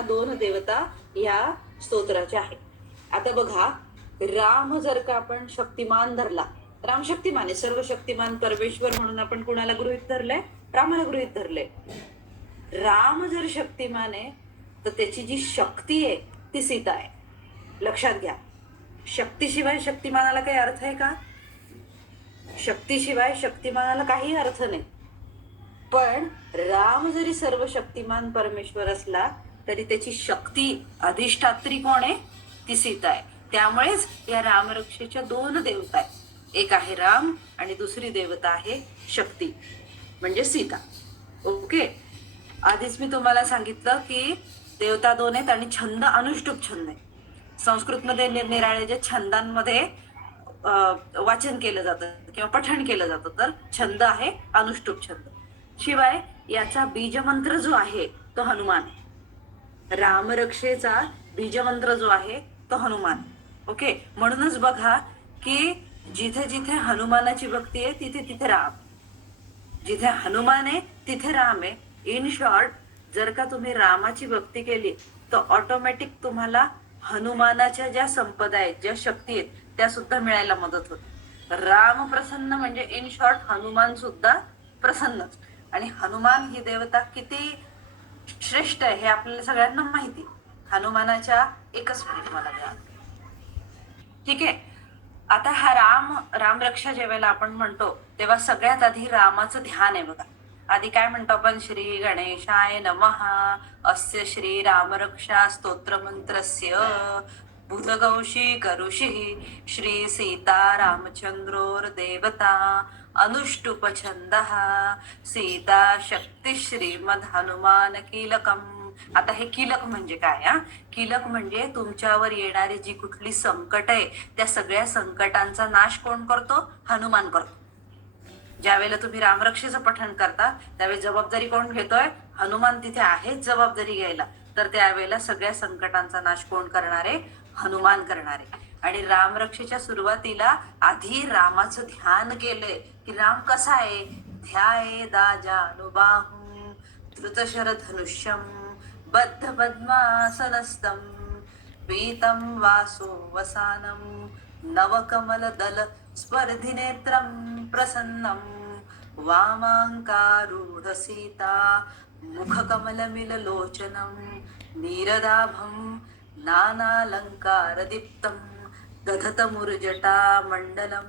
ह्या दोन देवता ह्या स्तोत्राच्या आहेत. आता बघा राम जर का आपण शक्तिमान धरला राम शक्तिमान आहे सर्व शक्तिमान परमेश्वर म्हणून आपण कुणाला गृहित धरलंय? रामाला गृहित धरलंय. राम जर शक्तिमान आहे तर त्याची जी शक्ती आहे ती सीता आहे. लक्षात घ्या. शक्तीशिवाय शक्तिमानाला काही अर्थ आहे का? शक्तीशिवाय शक्तिमानाला काही अर्थ नाही. पण राम जरी सर्व शक्तिमान परमेश्वर असला तरी त्याची शक्ती अधिष्ठात्री कोण आहे? ती सीता आहे. त्यामुळेच या रामरक्षेच्या दोन देवता आहेत. एक आहे राम आणि दुसरी देवता आहे शक्ती म्हणजे सीता. ओके? आधीच मी तुम्हाला सांगितलं की देवता दोन आहेत आणि छंद अनुष्टुप छंद आहे. संस्कृतमध्ये निरनिराळे जे छंदांमध्ये वाचन केलं जातं किंवा पठण केलं जातं तर छंद आहे अनुष्टुप छंद. शिवाय याचा बीजमंत्र जो आहे तो हनुमान आहे. रामरक्षेचा बीजमंत्र जो आहे तो हनुमान. ओके? म्हणूनच बघा की जिथे जिथे हनुमानाची भक्ती आहे तिथे तिथे राम. जिथे हनुमान आहे तिथे राम आहे. इन शॉर्ट जर का तुम्ही रामाची भक्ती केली तर ऑटोमॅटिक तुम्हाला हनुमानाच्या ज्या संपदा आहेत ज्या शक्ती आहेत त्या सुद्धा मिळायला मदत होते. राम प्रसन्न म्हणजे इन शॉर्ट हनुमान सुद्धा प्रसन्नच. आणि हनुमान ही देवता किती श्रेष्ठ आहे हे आपल्याला सगळ्यांना माहिती हनुमानाच्या एकच मिनिट मला द्या. ठीक आहे? आता हा राम रामरक्षा जेव्हा आपण म्हणतो तेव्हा सगळ्यात आधी रामाचं ध्यान आहे बघा. आधी काय म्हणतो आपण? श्री गणेशाय नमहा अस्य श्री रामरक्षा स्तोत्र मंत्रस्य भूतगौशी करुषी. श्री सीता रामचंद्रोर देवता अनुष्टुप छंद सीता शक्ती श्रीमद हनुमान कीलकम। आता हे किलक म्हणजे काय हा? किलक म्हणजे तुमच्यावर येणारी जी कुठली संकट आहे त्या सगळ्या संकटांचा नाश कोण करतो? हनुमान करतो. ज्यावेळेला तुम्ही रामरक्षेचं पठण करता त्यावेळी जबाबदारी कोण घेतोय? हनुमान तिथे आहेच जबाबदारी घ्यायला. तर त्यावेळेला सगळ्या संकटांचा नाश कोण करणारे? हनुमान करणारे. आणि रामरक्षेच्या सुरुवातीला आधी रामाचं ध्यान केलंय. की राम कसा आहे? ध्याये दाजानुबाहू धृतशर धनुष्यम बद्ध पद्मासनस्तम पीतं वासो वसानं नवकमलदल स्पर्धिनेत्रं प्रसन्नं वामाङ्कारूढ सीता मुखकमलमिललोचनं नीरदाभं नानालङ्कारदीप्तं दधतमुर्जटामण्डलं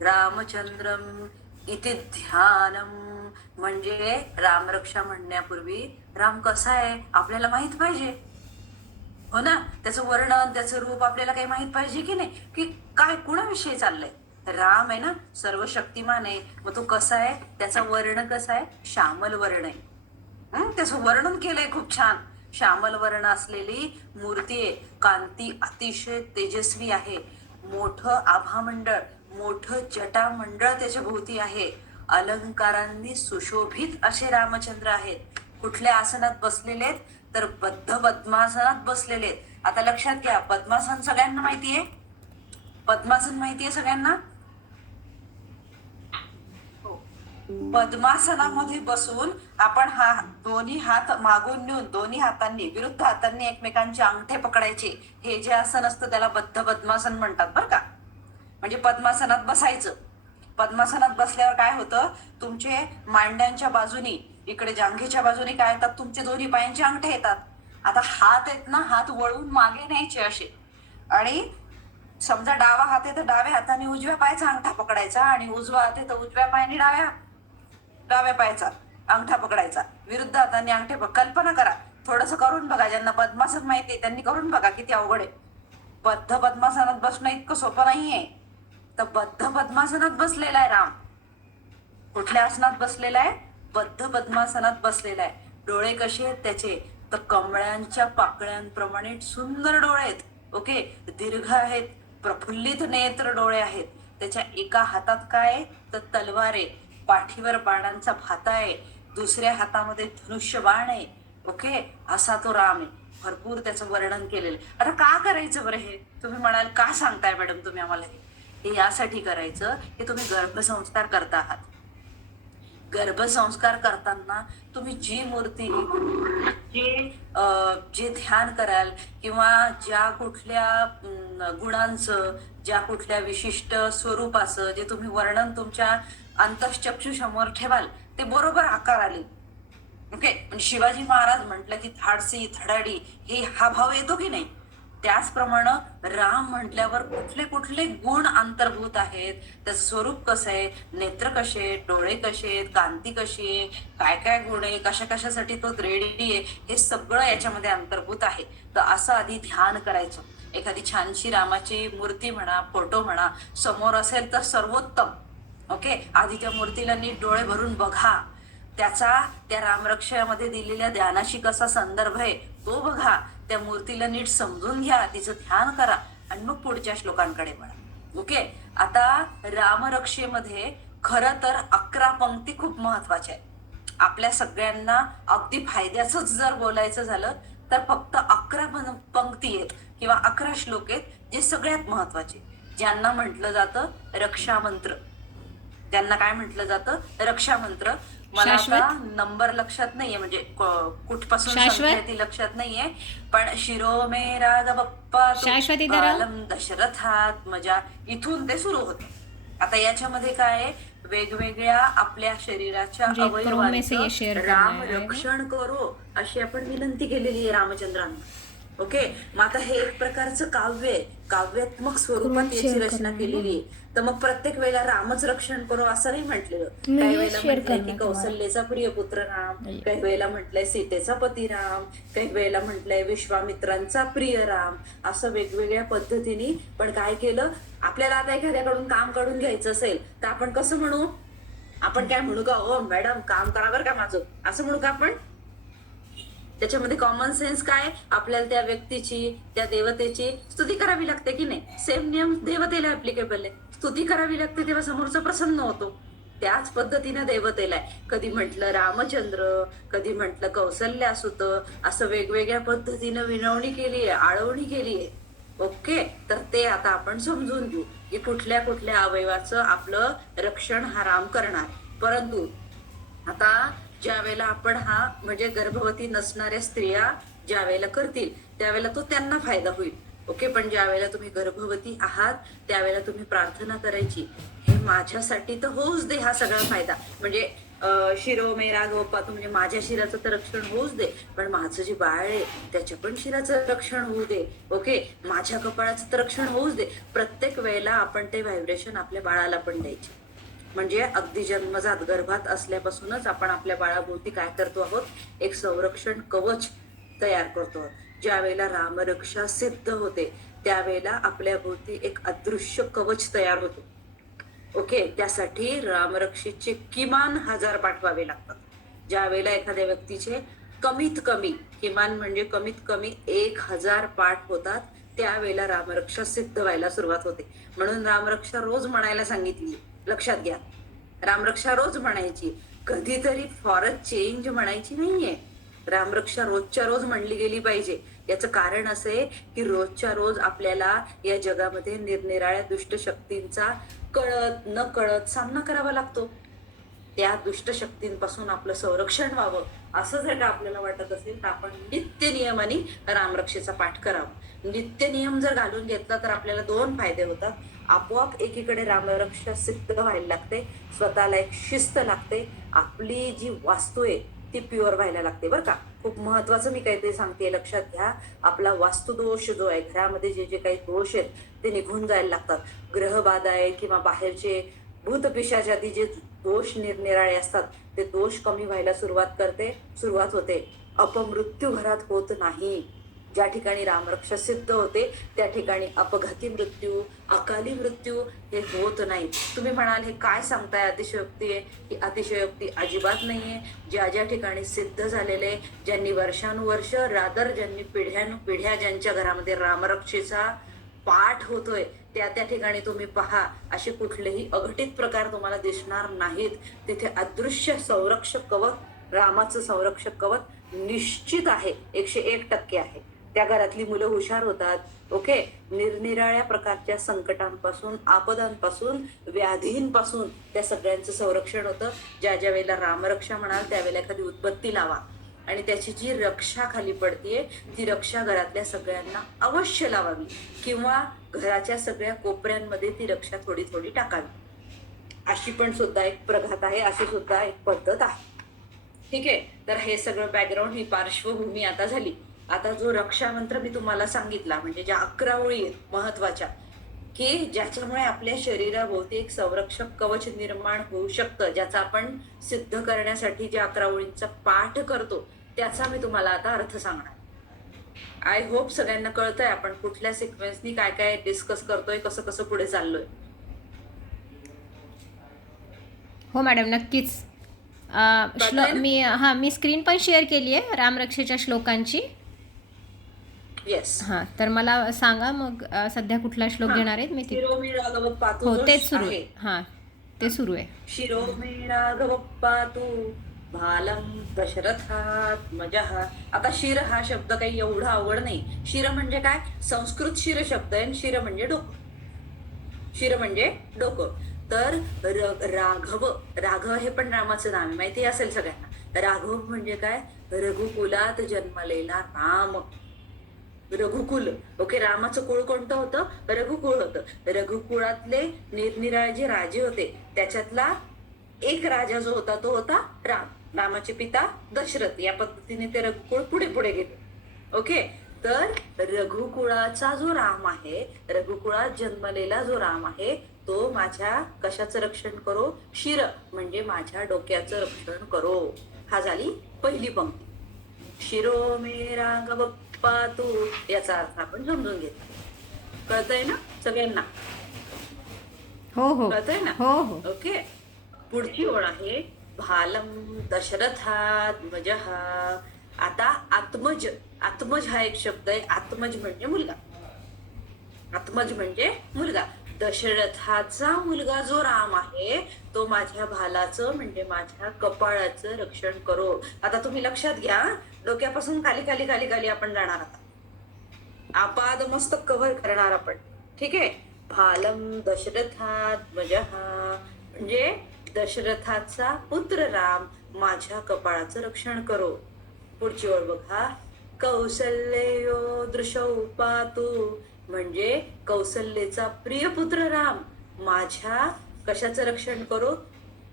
रामचंद्रम इति ध्यानम. म्हणजे रामरक्षा म्हणण्यापूर्वी राम कसा आहे आपल्याला माहीत पाहिजे. हो ना? त्याचं वर्णन त्याचं रूप आपल्याला काही माहीत पाहिजे की नाही? की काय कुणाविषयी चाललंय? राम आहे ना सर्व शक्तिमान आहे. मग तो कसा आहे? त्याचा वर्ण कसा आहे? श्यामल वर्ण आहे. त्याचं वर्णन केलंय खूप छान. श्यामल वर्ण असलेली मूर्ती आहे. कांती अतिशय तेजस्वी आहे. मोठं आभामंडळ मोठं जटामंडळ त्याच्या भोवती आहे. अलंकारांनी सुशोभित असे रामचंद्र आहेत. कुठल्या आसनात बसलेले आहेत? तर बद्ध पद्मासनात बसलेले आहेत. आता लक्षात घ्या पद्मासन सगळ्यांना माहितीये पद्मासन माहितीये सगळ्यांना हो. पद्मासनामध्ये बसून आपण हा दोन्ही हात मागून नेऊन दोन्ही हातांनी विरुद्ध हातांनी एकमेकांचे अंगठे पकडायचे. हे जे आसन असतं त्याला बद्ध पद्मासन म्हणतात बरं का. म्हणजे पद्मासनात बसायचं. पद्मासनात बसल्यावर काय होतं? तुमचे मांड्यांच्या बाजूनी इकडे जांघेच्या बाजूने काय येतात? तुमचे दोन्ही पायांचे अंगठे येतात. आता हात आहेत ना हात वळून मागे न्यायचे असे. आणि समजा डावा हात आहे तर डाव्या हाताने उजव्या पायाचा अंगठा पकडायचा आणि उजवा हात आहे तर उजव्या पायाने डाव्या. डाव्या पायाचा अंगठा पकडायचा. विरुद्ध हाताने अंगठे कल्पना करा. थोडस करून बघा ज्यांना पद्मासन माहिती आहे त्यांनी करून बघा किती अवघड आहे. बद्ध पद्मासनात बसणं इतकं सोपं नाहीये. तर बद्ध पद्मासनात बसलेला आहे राम. कुठल्या आसनात बसलेला आहे? बद्ध पद्मासनात बसलेला आहे. डोळे कसे आहेत त्याचे? तर कमळ्यांच्या पाकळ्यांप्रमाणे सुंदर डोळे आहेत. ओके? दीर्घ आहेत. प्रफुल्लित नेत्र डोळे आहेत. त्याच्या एका हातात काय तर तलवार आहे. पाठीवर बाणांचा भाता आहे. दुसऱ्या हातामध्ये धनुष्य बाण आहे. ओके? असा तो राम आहे. भरपूर त्याचं वर्णन केलेलं आहे. आता का करायचं बरं हे? तुम्ही म्हणाल का सांगताय मॅडम तुम्ही आम्हाला हे? हे यासाठी करायचं की तुम्ही गर्भसंस्कार करता आहात. गर्भसंस्कार करताना तुम्ही जी मूर्ती जे अं, जे ध्यान कराल किंवा ज्या कुठल्या गुणांचं ज्या कुठल्या विशिष्ट स्वरूपाचं जे तुम्ही वर्णन तुमच्या अंतश्चक्षुसमोर ठेवाल. ते बरोबर आकार आले. ओके? पण शिवाजी महाराज म्हटलं की धाडसी धडाडी हे हा भाव येतो की नाही? त्याचप्रमाणे राम म्हटल्यावर कुठले कुठले गुण अंतर्भूत आहेत? त्याचं स्वरूप कसं आहे? नेत्र कसे आहेत? डोळे कसे आहेत? कांती कशी आहे? काय काय गुण आहे? कशा कशासाठी तो रेडी आहे? हे सगळं याच्यामध्ये अंतर्भूत आहे. तर असं आधी ध्यान करायचं. एखादी छानशी रामाची मूर्ती म्हणा फोटो म्हणा समोर असेल तर सर्वोत्तम. ओके? आधी त्या मूर्तीला नीट डोळे भरून बघा. त्याचा त्या रामरक्षामध्ये दिलेल्या ध्यानाशी कसा संदर्भ आहे तो बघा. त्या मूर्तीला नीट समजून घ्या तिचं ध्यान करा आणि मग पुढच्या श्लोकांकडे वळा. ओके? आता रामरक्षेमध्ये खर तर अकरा पंक्ती खूप महत्त्वाच्या आहेत. आपल्या सगळ्यांना अगदी फायद्याचंच जर बोलायचं झालं तर फक्त अकरा पंक्ती आहेत किंवा अकरा श्लोक आहेत जे सगळ्यात महत्त्वाचे. ज्यांना म्हटलं जातं रक्षामंत्र. त्यांना काय म्हटलं जातं रक्षा मंत्र. मला? आता नंबर लक्षात नाहीये म्हणजे कुठपासून ती लक्षात नाहीये. पण शिरो मे राग बप्पा. बालम दशरथात मजा. इथून ते सुरू होतं. आता याच्यामध्ये काय आहे? वेगवेगळ्या आपल्या शरीराच्या अवयवांचं राम. रक्षण करो अशी आपण विनंती केलेली आहे रामचंद्रांना. ओके? मग आता हे एक प्रकारचं काव्य आहे. काव्यात्मक स्वरूपात याची रचना केलेली आहे. तर मग प्रत्येक वेळेला रामच रक्षण करो असं नाही म्हटलेलं काही वेळेला म्हटलंय की कौशल्याचा प्रिय पुत्र राम. काही वेळेला म्हटलंय सीतेचा पती राम काही वेळेला म्हटलंय विश्वामित्रांचा प्रिय राम. असं वेगवेगळ्या पद्धतीने. पण काय केलं? आपल्याला आता एखाद्याकडून काम काढून घ्यायचं असेल तर आपण कसं म्हणू? आपण काय म्हणू का ओ मॅडम काम करा बरं का माझं. असं म्हणू का आपण? त्याच्यामध्ये कॉमन सेन्स काय? आपल्याला त्या व्यक्तीची त्या देवतेची स्तुती करावी लागते की नाही? सेम नियम देवतेला ऍप्लिकेबल आहे. स्तुती करावी लागते तेव्हा समोरचा प्रसन्न होतो. त्याच पद्धतीनं देवतेला आहे. कधी म्हटलं रामचंद्र कधी म्हटलं कौशल्यासुत असं वेगवेगळ्या पद्धतीनं विनवणी केली आहे आळवणी केली आहे. ओके? तर ते आता आपण समजून घेऊ की कुठल्या कुठल्या अवयवाचं आपलं रक्षण हा राम करणार परंतु आता ज्या वेळेला आपण हा म्हणजे गर्भवती नसणाऱ्या स्त्रिया ज्या वेळेला करतील त्यावेळेला तो त्यांना फायदा होईल. ओके? पण ज्या वेळेला तुम्ही गर्भवती आहात त्यावेळेला तुम्ही प्रार्थना करायची. हे माझ्यासाठी तर होऊच दे हा सगळा फायदा. म्हणजे शिरो मेरा गोपा तू म्हणजे माझ्या शिराचं तर रक्षण होऊच दे. पण माझं जे बाळ आहे त्याच्या पण शिराचं रक्षण होऊ दे. ओके? माझ्या कपाळाचं तर रक्षण होऊच दे. प्रत्येक वेळेला आपण ते व्हायब्रेशन आपल्या बाळाला पण द्यायचे. म्हणजे अगदी जन्मजात गर्भात असल्यापासूनच आपण आपल्या बाळाभोवती काय करतो आहोत? एक संरक्षण कवच तयार करतो. आहोत ज्या वेळेला रामरक्षा सिद्ध होते त्यावेळेला आपल्या भोवती एक अदृश्य कवच तयार होतो. ओके? त्यासाठी रामरक्षेचे किमान हजार पाठवावे लागतात. ज्या वेळेला एखाद्या व्यक्तीचे कमीत कमी किमान म्हणजे कमीत कमी एक हजार पाठ होतात त्यावेळेला रामरक्षा सिद्ध व्हायला सुरुवात होते. म्हणून रामरक्षा रोज म्हणायला सांगितली लक्षात घ्या. रामरक्षा रोज म्हणायची कधीतरी फॉर चेंज म्हणायची नाहीये. रामरक्षा रोजच्या रोज म्हणली गेली पाहिजे. याचं कारण असे की रोजच्या रोज आपल्याला या जगामध्ये निरनिराळ्या दुष्ट शक्तींचा कळत न कळत सामना करावा लागतो. त्या दुष्ट शक्तींपासून आपलं संरक्षण व्हावं असं जर का आपल्याला वाटत असेल तर आपण नित्य नियमाने रामरक्षेचा पाठ करावा. नित्य नियम जर घालून घेतला तर आपल्याला दोन फायदे होतात. आपोआप एकीकडे रामरक्षा सिद्ध व्हायला लागते स्वतःला एक शिस्त लागते आपली जी वास्तू आहे ती प्युअर व्हायला लागते बरं का. खूप महत्वाचं मी काहीतरी सांगते लक्षात घ्या. आपला वास्तुदोष जो आहे घरामध्ये जे जे काही दोष आहेत ते निघून जायला लागतात. ग्रहबाधा आहे किंवा बाहेरचे भूतपिशाच्या आधी जे दोष निरनिराळे असतात ते दोष कमी व्हायला सुरुवात करते सुरुवात होते. अपमृत्यू घरात होत नाही. ज्या ठिकाणी रामरक्षा सिद्ध होते त्या ठिकाणी अपघाती मृत्यू अकाली मृत्यू हे होत नाही तुम्ही म्हणाल हे काय सांगताय अतिशयोक्ती आहे? ही अतिशयोक्ती अजिबात नाही आहे ज्या ज्या ठिकाणी सिद्ध झालेले ज्यांनी वर्षानुवर्ष रादर ज्यांनी पिढ्यानु पिढ्या ज्यांच्या घरामध्ये रामरक्षेचा पाठ होतोय त्या त्या ठिकाणी तुम्ही पहा. असे कुठलेही अघटित प्रकार तुम्हाला दिसणार नाहीत. तिथे अदृश्य संरक्षक कवच रामाचं संरक्षक कवच निश्चित आहे. एकशे एक टक्के आहे. त्या घरातली मुलं हुशार होतात ओके? निरनिराळ्या प्रकारच्या संकटांपासून आपदांपासून व्याधींपासून त्या सगळ्यांचं संरक्षण होतं. ज्या ज्या वेळेला रामरक्षा म्हणाल त्यावेळेला एखादी उत्पत्ती लावा. आणि त्याची जी रक्षा खाली पडतीये ती रक्षा घरातल्या सगळ्यांना अवश्य लावावी. किंवा घराच्या सगळ्या कोपऱ्यांमध्ये ती रक्षा थोडी थोडी टाकावी. अशी पण सुद्धा एक प्रघात आहे अशी सुद्धा एक पद्धत आहे. ठीक आहे? तर हे सगळं बॅकग्राऊंड ही पार्श्वभूमी आता झाली. आता जो रक्षा मंत्र मी तुम्हाला सांगितला म्हणजे ज्या अकरा ओळी आहेत महत्त्वाच्या की ज्याच्यामुळे आपल्या शरीराभोवती एक संरक्षक कवच निर्माण होऊ शकतं ज्याचा आपण सिद्ध करण्यासाठी ज्या अकरा ओळींचा पाठ करतो त्याचा मी तुम्हाला आता अर्थ सांगणार. आय होप सगळ्यांना कळतंय आपण कुठल्या सिक्वेन्सनी काय काय डिस्कस करतोय कसं कसं पुढे चाललोय. हो मॅडम नक्कीच. श्लो? मी हां मी स्क्रीन पण शेअर केली आहे रामरक्षेच्या श्लोकांची. येस हां तर मला सांगा मग अ, सध्या कुठला श्लोक. घेणार आहेत मी ते राघव पातू हो जो तेच सुरू आहे. आहे. हां ते सुरू आहे. शिरोमे राघव पातू भालम दशरथात्मजः आता शिर हा शब्द काही एवढा आवड नाही. शिर म्हणजे काय? संस्कृत शिर शब्द आहे आणि शिर म्हणजे डोकं. शिर म्हणजे डोकं. तर र- राघव राघव हे पण रामाचं नाव आहे माहिती असेल सगळ्यांना. राघव म्हणजे काय? रघुकुलात जन्मलेला राम. रघुकुल. ओके रामाचं कुळ कोणतं होतं? रघुकुळ होतं. रघुकुळातले निरनिराळे जे राजे होते त्याच्यातला एक राजा जो होता तो होता राम. रामाचे पिता दशरथ. या पद्धतीने ते रघुकुळ पुढे पुढे गेले. ओके तर रघुकुळाचा जो राम आहे रघुकुळात जन्मलेला जो राम आहे तो माझ्या कशाचं रक्षण करो? शिर म्हणजे माझ्या डोक्याचं रक्षण करो. हा झाली पहिली पंक्ती. शिरो मे राघव पातू याचा अर्थ आपण समजून घेतला कळतंय ना सगळ्यांना? हो हो. कळतंय ना? हो हो. ओके. पुढची ओळ आहे भालम दशरथात्मज आता आत्मज आत्मज हा एक शब्द आहे. आत्मज म्हणजे मुलगा. आत्मज म्हणजे मुलगा. दशरथाचा मुलगा जो राम आहे तो माझ्या भालाचं म्हणजे माझ्या कपाळाचं रक्षण करो. आता तुम्ही लक्षात घ्या डोक्यापासून खाली खाली खाली खाली आपण जाणार आता. आपाद मस्त कव्हर करणार आपण. ठीक आहे? भालम दशरथात्मज म्हणजे दशरथाचा पुत्र राम माझ्या कपाळाचं रक्षण करो. पुढची ओळ बघा. कौशल्यो दृशौ पातू. म्हणजे कौसल्येचा प्रिय पुत्र राम माझ्या कशाचं रक्षण करो?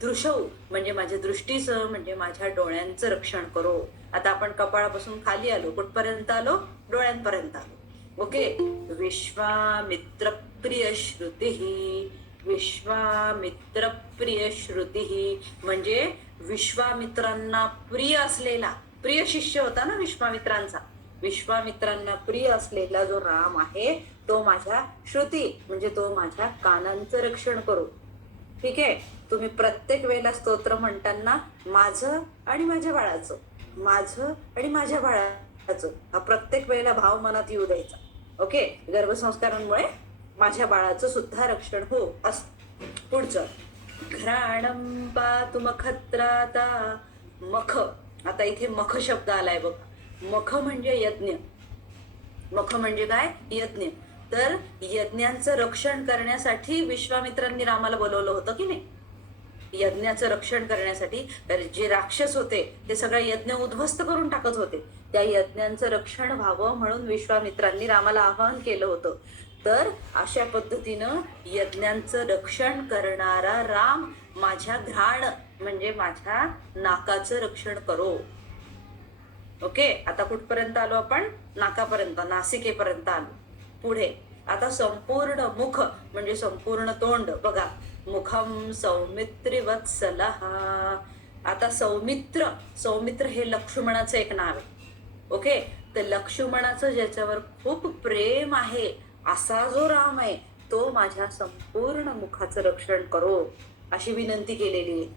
दृशौ म्हणजे माझ्या दृष्टीचं म्हणजे माझ्या डोळ्यांचं रक्षण करो. आता आपण कपाळापासून खाली आलो कुठपर्यंत आलो? डोळ्यांपर्यंत आलो. ओके? विश्वामित्र प्रिय श्रुती विश्वामित्र प्रिय श्रुती म्हणजे विश्वामित्रांना प्रिय असलेला प्रिय शिष्य होता ना विश्वामित्रांचा? विश्वामित्रांना प्रिय असलेला जो राम आहे तो माझ्या श्रुती म्हणजे तो माझ्या कानांचं रक्षण करो. ठीक आहे? तुम्ही प्रत्येक वेळेला स्तोत्र म्हणताना माझं आणि माझ्या बाळाचं माझं आणि माझ्या बाळाचं हा प्रत्येक वेळेला भाव मनात येऊ द्यायचा. ओके? गर्भसंस्कारांमुळे माझ्या बाळाचं सुद्धा रक्षण हो अस पुढचं. घराणंबा पातु मख. आता इथे मख शब्द आलाय बघ. मख म्हणजे यज्ञ. मख म्हणजे काय? यज्ञ. तर यज्ञांचं रक्षण करण्यासाठी विश्वामित्रांनी रामाला बोलवलं होतं की नाही? यज्ञाचं रक्षण करण्यासाठी. तर जे राक्षस होते ते सगळे यज्ञ उद्ध्वस्त करून टाकत होते. त्या यज्ञांचं रक्षण व्हावं म्हणून विश्वामित्रांनी रामाला आवाहन केलं होतं. तर अशा पद्धतीनं यज्ञांचं रक्षण करणारा राम माझ्या घ्राण म्हणजे माझ्या नाकाचं रक्षण करो. ओके? आता कुठपर्यंत आलो आपण? नाकापर्यंत नासिकेपर्यंत आलो. पुढे. आता संपूर्ण मुख म्हणजे संपूर्ण तोंड. बघा. मुखम सौमित्री वत्सलहा आता सौमित्र. सौमित्र हे लक्ष्मणाचं एक नाव आहे. ओके? तर लक्ष्मणाचं ज्याच्यावर खूप प्रेम आहे असा जो राम आहे तो माझ्या संपूर्ण मुखाचं रक्षण करो. अशी विनंती केलेली आहे.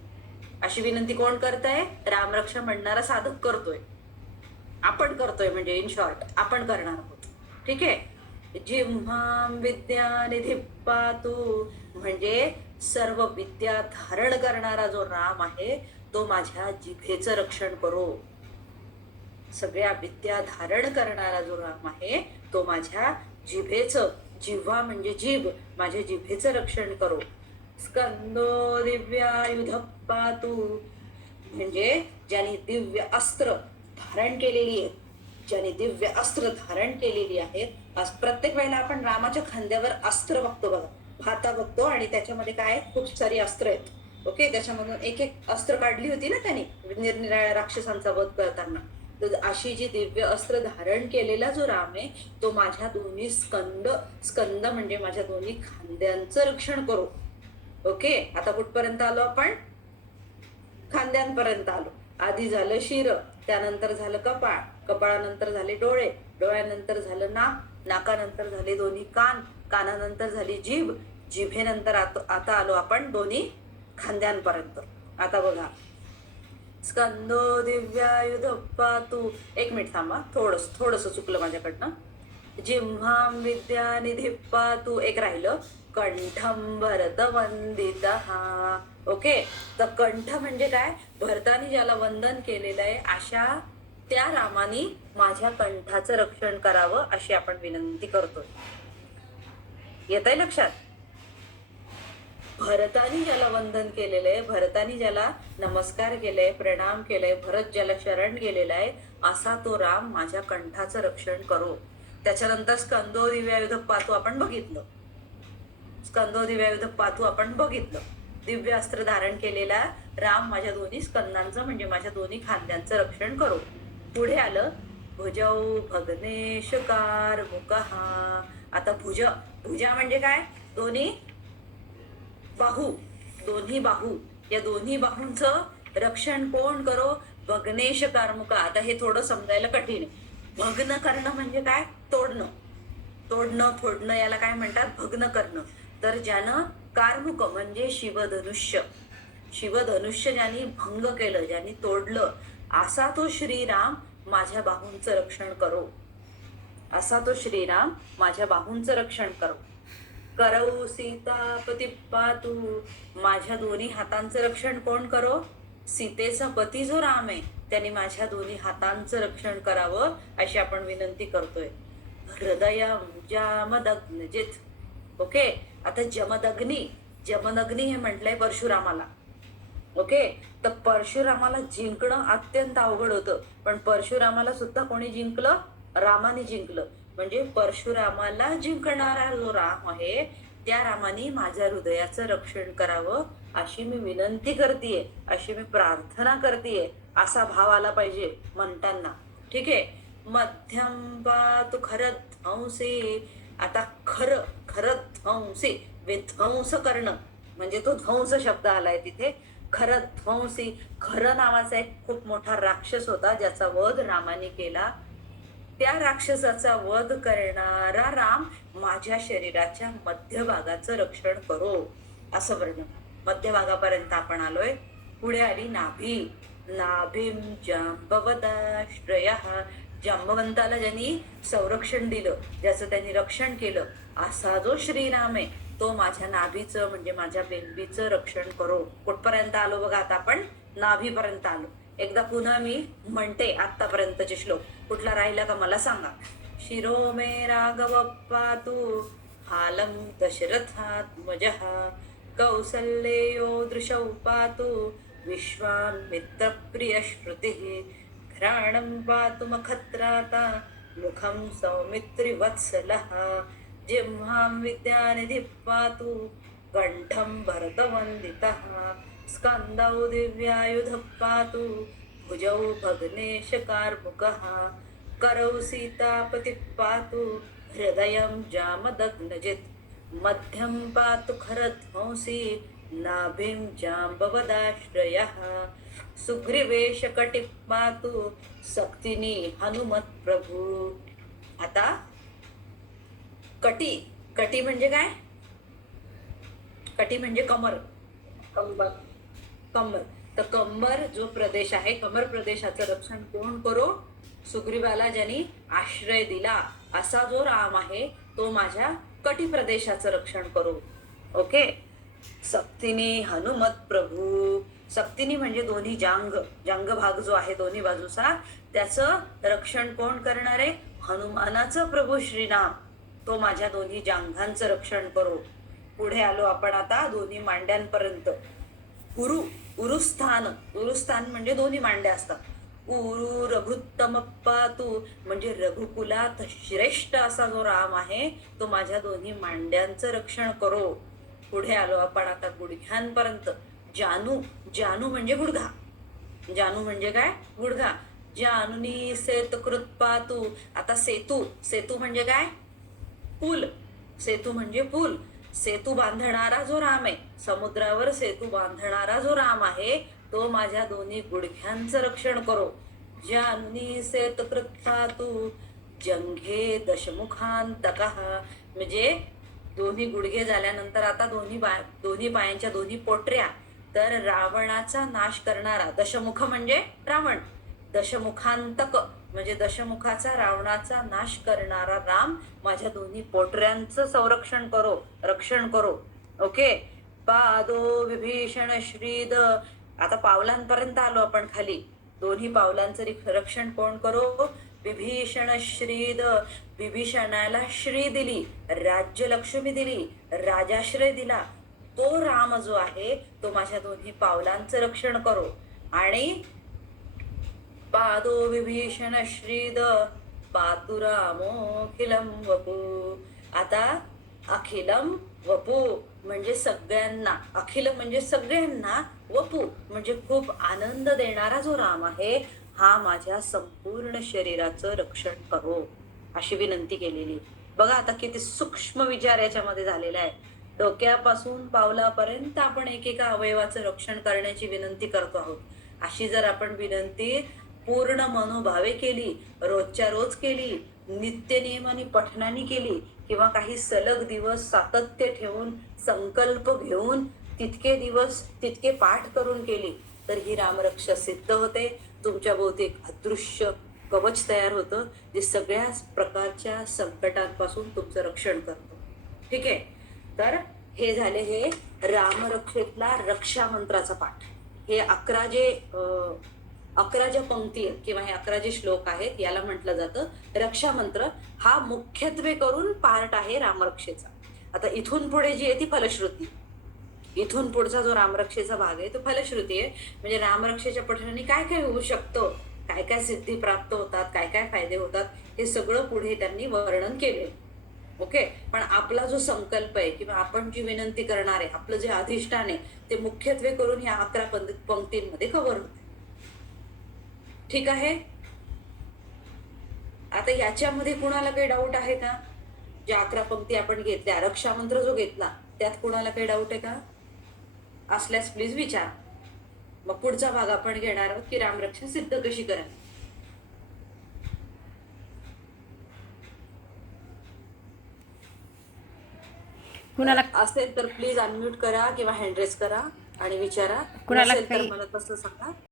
अशी विनंती कोण करताय? रामरक्षा म्हणणारा साधक करतोय. आपण करतोय म्हणजे इन शॉर्ट आपण करणार आहोत. ठीक आहे? जिम्हा विद्यानिधी पातू. म्हणजे सर्व विद्या धारण करणारा जो राम आहे तो माझ्या जिभेचं रक्षण करो. सगळ्या विद्या धारण करणारा जो राम आहे तो माझ्या जिभेचं जिव्हा म्हणजे जीभ माझ्या जिभेचं रक्षण करो. स्कंदो दिव्यायुध पातू. म्हणजे ज्याने दिव्य अस्त्र धारण केलेली आहेत ज्याने दिव्य अस्त्र धारण केलेली आहेत प्रत्येक वेळेला आपण रामाच्या खांद्यावर अस्त्र बघतो बघा. भाता बघतो आणि त्याच्यामध्ये काय आहे? खूप सारी अस्त्र आहेत. ओके? त्याच्यामधून एक एक अस्त्र काढली होती ना त्यांनी निरनिराळ्या राक्षसांचा वध करताना. तर अशी जी दिव्य अस्त्र धारण केलेला जो राम आहे तो माझ्या दोन्ही स्कंद स्कंद म्हणजे माझ्या दोन्ही खांद्यांचं रक्षण करू. ओके? आता कुठपर्यंत आलो आपण? खांद्यांपर्यंत आलो. आधी झालं शिर त्यानंतर झालं कपाळ. कपाळानंतर झाले डोळे. डोळ्यानंतर झालं नाक. नाकानंतर झाले दोन्ही कान कानानंतर झाली जीभ जिभेनंतर आता आता आलो आपण दोन्ही खांद्यांपर्यंत. आता बघा. स्कंदो दिव्यायुधप्पा तू एक मिनिट थांबा. थोडस थोडस चुकलं माझ्याकडनं. जिम्हां विद्यानिधिप्पा तू एक राहिलं. कंठम भरत वंदित हा. ओके. तर कंठ म्हणजे काय? भरतानी ज्याला वंदन केलेलं आहे अशा त्या रामाने माझ्या कंठाचं रक्षण करावं अशी आपण विनंती करतोय. येत आहे लक्षात? भरतानी ज्याला वंदन केलेलं आहे भरतानी ज्याला नमस्कार केलंय प्रणाम केलंय भरत ज्याला शरण गेलेला आहे असा तो राम माझ्या कंठाचं रक्षण करो. त्याच्यानंतर स्कंदो दिव्यायुध पातू आपण बघितलं. स्कंदो दिव्यायुध पातू आपण बघितलं. दिव्य अस्त्र धारण केलेला राम माझ्या दोन्ही स्कंदांचं म्हणजे माझ्या दोन्ही खांद्यांचं रक्षण करो. पुढे आलं भुजौ भग्नेशकार मुकहा. आता भुज भुजा म्हणजे काय? दोन्ही बाहू दोन्ही बाहू. या दोन्ही बाहूंचं रक्षण कोण करो? भग्नेश कार्मुका आता हे थोडं समजायला कठीण आहे. भग्न करणं म्हणजे काय? तोडणं. तोडणं फोडणं याला काय म्हणतात? भग्न करणं. तर ज्यानं कार्मुक म्हणजे शिवधनुष्य. शिवधनुष्य ज्यांनी भंग केलं ज्यांनी तोडलं असा तो श्रीराम माझ्या बाहूंचं रक्षण करो. असा तो श्रीराम माझ्या बाहूंचं रक्षण करो. करऊ सीतापती पातू माझ्या दोन्ही हातांचं रक्षण कोण करो? सीतेचा पती जो राम आहे त्याने माझ्या दोन्ही हातांचं रक्षण करावं अशी आपण विनंती करतोय. हृदयम जामदग्न जित ओके? आता जमदग्नी जमदग्नी हे म्हटलंय परशुरामाला. ओके? तर परशुरामाला जिंकणं अत्यंत अवघड होतं. पण परशुरामाला सुद्धा कोणी जिंकलं? रामाने जिंकलं. म्हणजे परशुरामाला जिंकणारा जो राम आहे त्या रामाने माझ्या हृदयाचं रक्षण करावं अशी मी विनंती करतेय अशी मी प्रार्थना करतेय असा भाव आला पाहिजे म्हणताना. ठीक आहे? मध्यम तू खरं हंसे आता खरं खरं हंसे विध्वंस करणं. म्हणजे तो ध्वंस शब्द आलाय तिथे. खरं ध्वंसी खरं नावाचा एक खूप मोठा राक्षस होता ज्याचा वध रामाने केला. त्या राक्षसाचा वध करणारा राम माझ्या शरीराच्या मध्यभागाचं रक्षण करो असं वर्णन. मध्यभागापर्यंत आपण आलोय. पुढे आली नाभी. नाभीम जांबवदाश्रय. जांबवंताला ज्यांनी संरक्षण दिलं ज्याचं त्यांनी रक्षण केलं असा जो श्रीराम आहे तो माझ्या नाभीचं म्हणजे माझ्या बेंबीचं रक्षण करो. कुठपर्यंत आलो बघा आता आपण? नाभीपर्यंत आलो. एकदा पुन्हा मी म्हणते आतापर्यंतचे श्लोक. कुठला राहिला का मला सांगा. शिरो मे राघवप्पा तू हालम दशरथात्मजः कौसल्येयो दृशौ पातु विश्वामित्रप्रियश्रुतिः घ्राणं पातु मखत्राता मुखं सौमित्रिवत्सलः. जिह्वां विद्यानिधिप्वा तु कण्ठं भरतवन्दितः स्कन्दौ दिव्यायुधः पातु भुजौ भग्नेशकार्मुकः करौ सीतापतिः पातु हृदयं जामदग्नजित् मध्यं पातु खरध्वंसि नाभिं जाम्बवदाश्रयः सुग्रीवेशकटिः पातु सक्तिनी हनुमत्प्रभू। आता कटी. कटी म्हणजे काय? कटी म्हणजे कमर. कंबर. कंबर. तर कंबर जो प्रदेश आहे कमर प्रदेशाचं रक्षण कोण करो? सुग्रीवाला ज्यांनी आश्रय दिला. असा जो राम आहे तो माझ्या कटी प्रदेशाचं रक्षण करो. ओके? सक्तीने हनुमत प्रभू. सक्तीनी म्हणजे दोन्ही जांग जांग भाग जो आहे दोन्ही बाजूचा त्याचं रक्षण कोण करणार? आहे हनुमानाचं प्रभू श्रीराम. तो माझ्या दोन्ही जांघांचं रक्षण करो. पुढे आलो आपण आता दोन्ही मांड्यांपर्यंत. उरु उरुस्थान उरुस्थान म्हणजे दोन्ही मांड्या असतात. उरु रघुत्तमप्पा तू म्हणजे रघुकुलात श्रेष्ठ असा जो राम आहे तो माझ्या दोन्ही मांड्यांचं रक्षण करो. पुढे आलो आपण आता गुडघ्यांपर्यंत. जानू जानू म्हणजे गुडघा. जानू म्हणजे काय? गुडघा. जानूनी सेतकृत तू आता सेतू सेतू म्हणजे काय? पूल. सेतू म्हणजे पूल. सेतू बांधणारा जो राम आहे समुद्रावर सेतू बांधणारा जो राम आहे तो माझ्या दोन्ही गुडघ्यांचं रक्षण करो. जानुनी सेत कृत्ता तू जंघे दशमुखांतका. म्हणजे दोन्ही गुडघे झाल्यानंतर आता दोन्ही पाय दोन्ही पायांच्या दोन्ही पोटऱ्या तर रावणाचा नाश करणारा दशमुख म्हणजे रावण. दशमुखांतक. म्हणजे दशमुखाचा रावणाचा नाश करणारा राम माझ्या दोन्ही पोटऱ्यांचं संरक्षण करो रक्षण करो. ओके पादो विभीषण श्रीद. आता पावलांपर्यंत आलो आपण खाली. दोन्ही पावलांचं रिख- रक्षण कोण करो? विभीषण श्रीद. विभीषणाला श्री दिली राज्य लक्ष्मी दिली राजाश्रय दिला. तो राम जो आहे तो माझ्या दोन्ही पावलांचं रक्षण करो. आणि पादो विभीषण श्रीद। पातुरामोखिलम वपू। आता अखिलम वपू म्हणजे सगळ्यांना अखिल म्हणजे सगळ्यांना वपू म्हणजे खूप आनंद देणारा जो राम आहे हा माझ्या संपूर्ण शरीराचं रक्षण करो अशी विनंती केलेली. बघा आता किती सूक्ष्म विचार याच्यामध्ये झालेला आहे. डोक्यापासून पावलापर्यंत आपण एकेका अवयवाचं रक्षण करण्याची विनंती करतो आहोत. अशी जर आपण विनंती पूर्ण मनोभावे केली रोजच्या रोज केली नित्य नियमाने पठणाने केली किंवा काही सलग दिवस सातत्य ठेवून संकल्प घेऊन तितके दिवस तितके पाठ करून केली तर ही रामरक्षा सिद्ध होते. तुमच्या भोवती एक अदृश्य कवच तयार होतं जे सगळ्या प्रकारच्या संकटांपासून तुमचं रक्षण करतं. ठीक आहे? तर हे झाले हे रामरक्षेतला रक्षा मंत्राचा पाठ. हे अकरा जे अकरा ज्या पंक्ती आहेत किंवा हे अकरा जे श्लोक आहेत याला म्हटलं जातं रक्षामंत्र हा मुख्यत्वे करून पार्ट आहे रामरक्षेचा. आता इथून पुढे जी आहे ती फलश्रुती. इथून पुढचा जो रामरक्षेचा भाग आहे तो फलश्रुती आहे. म्हणजे रामरक्षेच्या पठणाने काय काय होऊ शकतं काय काय सिद्धी प्राप्त होतात काय काय फायदे होतात हे सगळं पुढे त्यांनी वर्णन केले ओके? पण आपला जो संकल्प आहे किंवा आपण जी विनंती करणार आहे आपलं जे अधिष्ठान आहे ते मुख्यत्वे करून या अकरा पंक्तींमध्ये कव्हर होते. ठीक आहे? आता याच्यामध्ये कुणाला काही डाऊट आहे का? ज्या अकरा पंक्ती आपण घेतल्या रक्षा मंत्र जो घेतला त्यात कुणाला काही डाऊट आहे का? असल्यास प्लीज विचार. मग पुढचा भाग आपण घेणार आहोत की रामरक्षा सिद्ध कशी करावी? कुणाला असेल तर प्लीज अनम्यूट करा किंवा हँड रेस करा आणि विचारा. कुणाला तर मला तसं सांगा.